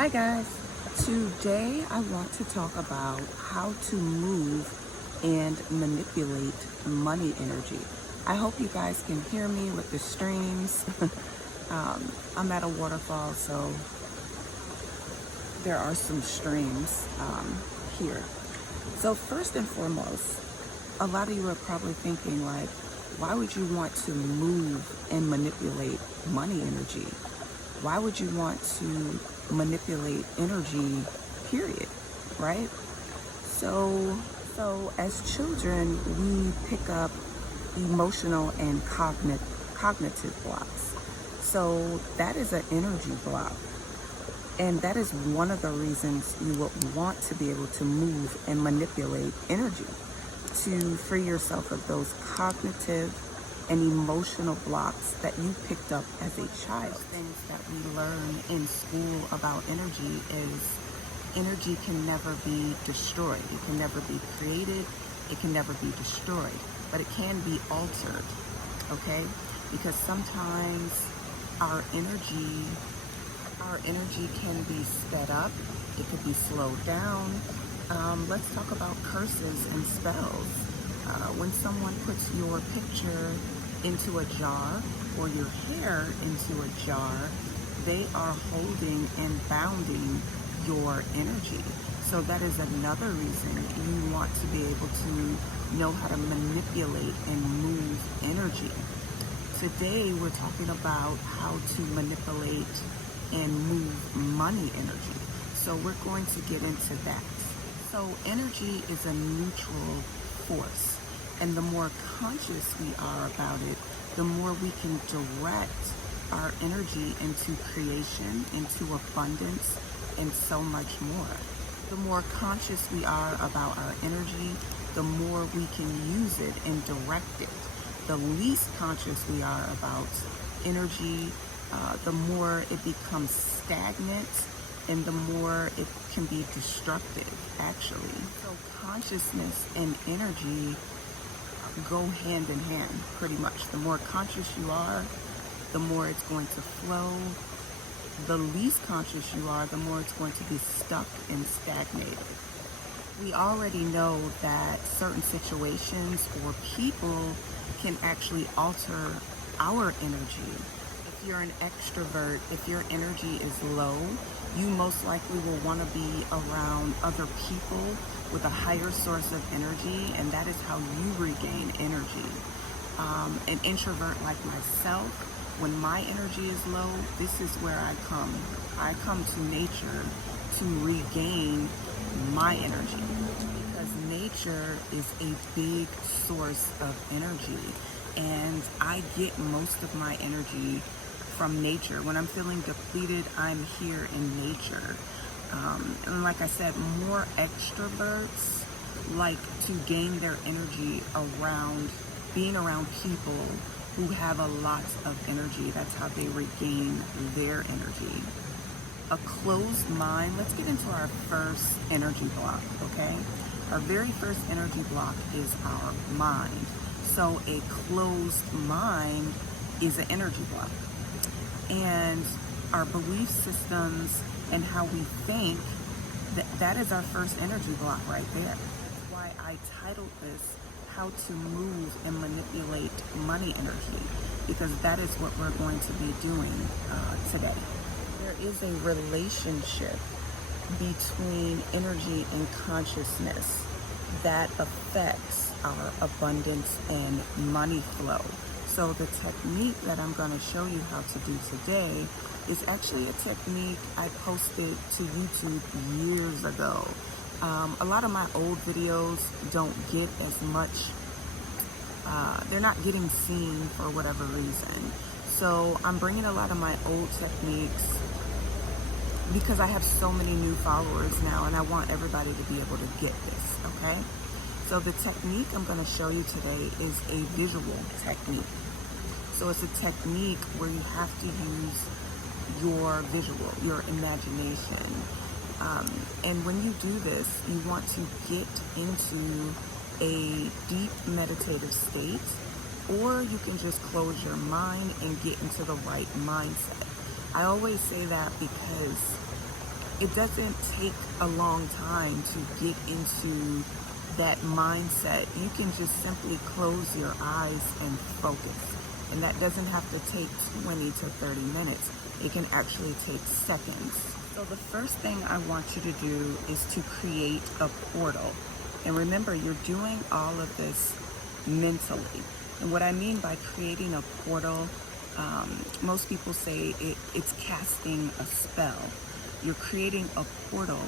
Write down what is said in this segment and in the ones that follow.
Hi guys, today I want to talk about how to move and manipulate money energy. I hope you guys can hear me with the streams. I'm at a waterfall, so there are some streams here. So first and foremost, a lot of you are probably thinking like, why would you want to move and manipulate money energy? Why would you want to manipulate energy, period, right? So as children, we pick up emotional and cognitive blocks. So that is an energy block. And that is one of the reasons you would want to be able to move and manipulate energy, to free yourself of those cognitive and emotional blocks that you picked up as a child. Things that we learn in school about energy is energy can never be destroyed. It can never be created. It can never be destroyed, but it can be altered, okay? Because sometimes our energy can be sped up. It could be slowed down. Let's talk about curses and spells. When someone puts your picture into a jar or your hair into a jar, they are holding and bounding your energy. So that is another reason you want to be able to know how to manipulate and move energy. Today we're talking about how to manipulate and move money energy. So we're going to get into that. So energy is a neutral force. And the more conscious we are about it, the more we can direct our energy into creation, into abundance, and so much more. The more conscious we are about our energy, the more we can use it and direct it. The least conscious we are about energy, the more it becomes stagnant and the more it can be destructive, actually. So consciousness and energy go hand in hand, pretty much. The more conscious you are, the more it's going to flow. The least conscious you are, the more it's going to be stuck and stagnated. We already know that certain situations or people can actually alter our energy. If you're an extrovert, if your energy is low, you most likely will want to be around other people with a higher source of energy, and that is how you regain energy. An introvert like myself, when my energy is low, this is where I come. I come to nature to regain my energy, because nature is a big source of energy, and I get most of my energy from nature. When I'm feeling depleted, I'm here in nature. And like I said, more extroverts like to gain their energy around being around people who have a lot of energy. That's how they regain their energy. A closed mind, let's get into our first energy block, okay? Our very first energy block is our mind. So a closed mind is an energy block. And our belief systems and how we think, that is our first energy block right there. That's why I titled this, How to Move and Manipulate Money Energy, because that is what we're going to be doing today. There is a relationship between energy and consciousness that affects our abundance and money flow. So the technique that I'm going to show you how to do today is actually a technique I posted to YouTube years ago. A lot of my old videos don't get as much, they're not getting seen for whatever reason. So I'm bringing a lot of my old techniques because I have so many new followers now and I want everybody to be able to get this, okay? So the technique I'm going to show you today is a visual technique. So it's a technique where you have to use your visual, your imagination. And when you do this, you want to get into a deep meditative state, or you can just close your mind and get into the right mindset. I always say that because it doesn't take a long time to get into that mindset. You can just simply close your eyes and focus. And that doesn't have to take 20 to 30 minutes. It can actually take seconds. So the first thing I want you to do is to create a portal. And remember, you're doing all of this mentally. And what I mean by creating a portal, most people say it's casting a spell. You're creating a portal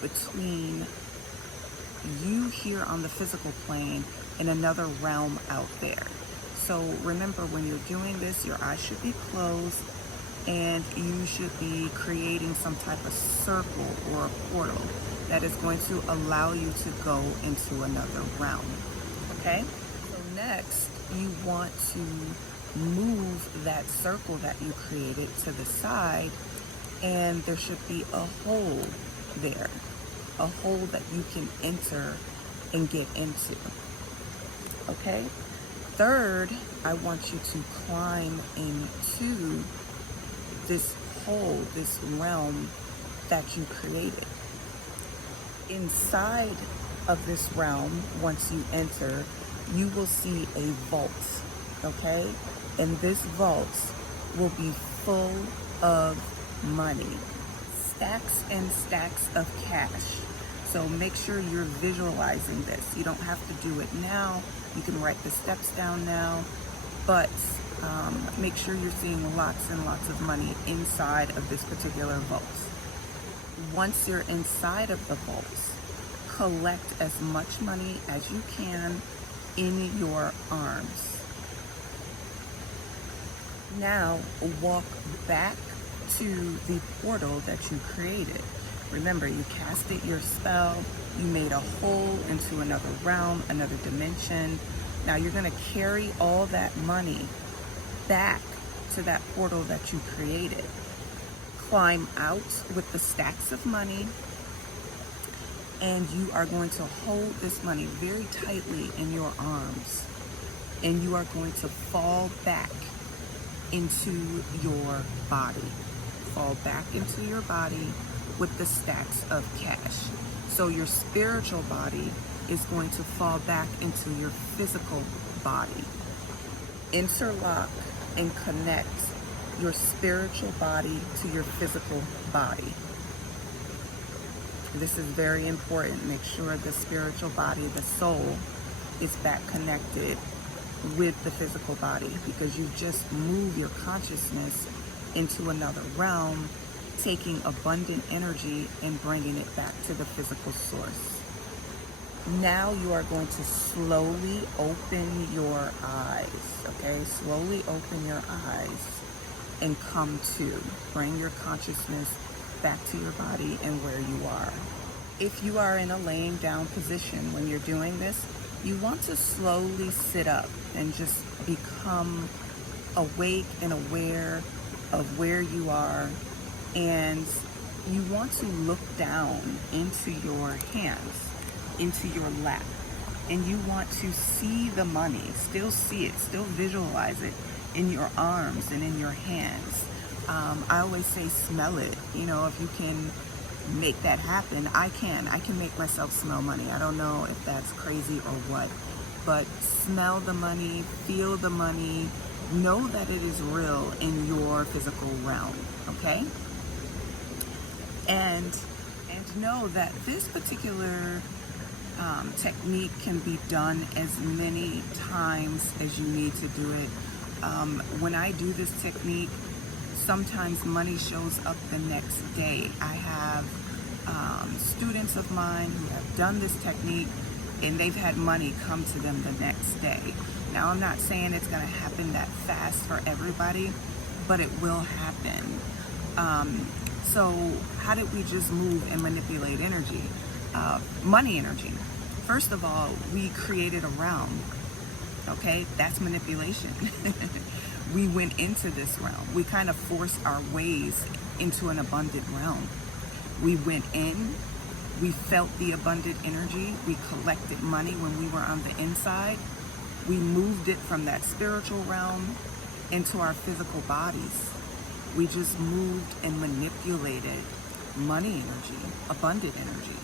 between you here on the physical plane and another realm out there. So remember, when you're doing this, your eyes should be closed and you should be creating some type of circle or a portal that is going to allow you to go into another realm. Okay? So next, you want to move that circle that you created to the side, and there should be a hole there, a hole that you can enter and get into. Okay? Third, I want you to climb into this hole, this realm that you created. Inside of this realm, once you enter, you will see a vault, okay? And this vault will be full of money, stacks and stacks of cash. So make sure you're visualizing this. You don't have to do it now. You can write the steps down now, but make sure you're seeing lots and lots of money inside of this particular vault. Once you're inside of the vault, collect as much money as you can in your arms. Now walk back to the portal that you created. Remember, you casted your spell, you made a hole into another realm, another dimension. Now you're going to carry all that money back to that portal that you created. Climb out with the stacks of money, and you are going to hold this money very tightly in your arms, and you are going to fall back into your body. Fall back into your body with the stacks of cash. So your spiritual body is going to fall back into your physical body. Interlock and connect your spiritual body to your physical body. This is very important. Make sure the spiritual body, the soul, is back connected with the physical body, because you just move your consciousness into another realm, taking abundant energy and bringing it back to the physical source. Now you are going to slowly open your eyes, okay? Slowly open your eyes and come to. Bring your consciousness back to your body and where you are. If you are in a laying down position when you're doing this, you want to slowly sit up and just become awake and aware of where you are, and you want to look down into your hands, into your lap, and you want to see the money, still see it, still visualize it in your arms and in your hands. I always say smell it. You know, if you can make that happen, I can make myself smell money. I don't know if that's crazy or what, but smell the money, feel the money, know that it is real in your physical realm, okay? And know that this particular technique can be done as many times as you need to do it. When I do this technique, sometimes money shows up the next day. I have students of mine who have done this technique and they've had money come to them the next day. Now, I'm not saying it's going to happen that fast for everybody, but it will happen. So how did we just move and manipulate energy? Money energy. First of all, we created a realm. Okay, that's manipulation. We went into this realm. We kind of forced our ways into an abundant realm. We went in, we felt the abundant energy, we collected money when we were on the inside. We moved it from that spiritual realm into our physical bodies. We just moved and manipulated money energy, abundant energy.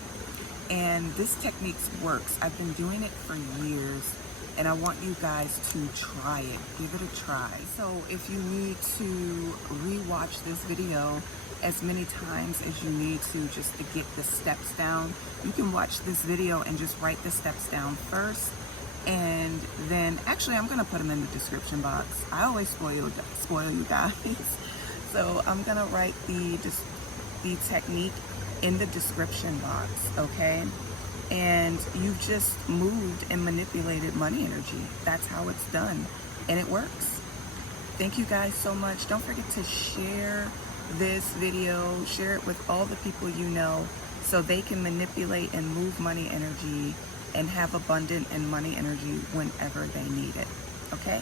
And this technique works. I've been doing it for years, and I want you guys to try it. Give it a try. So if you need to rewatch this video as many times as you need to just to get the steps down, you can watch this video and just write the steps down first. And then, actually, I'm gonna put them in the description box. I always spoil you guys. So I'm gonna write the technique in the description box, okay? And you've just moved and manipulated money energy. That's how it's done, and it works. Thank you guys so much. Don't forget to share this video, share it with all the people you know so they can manipulate and move money energy and have abundant and money energy whenever they need it, okay?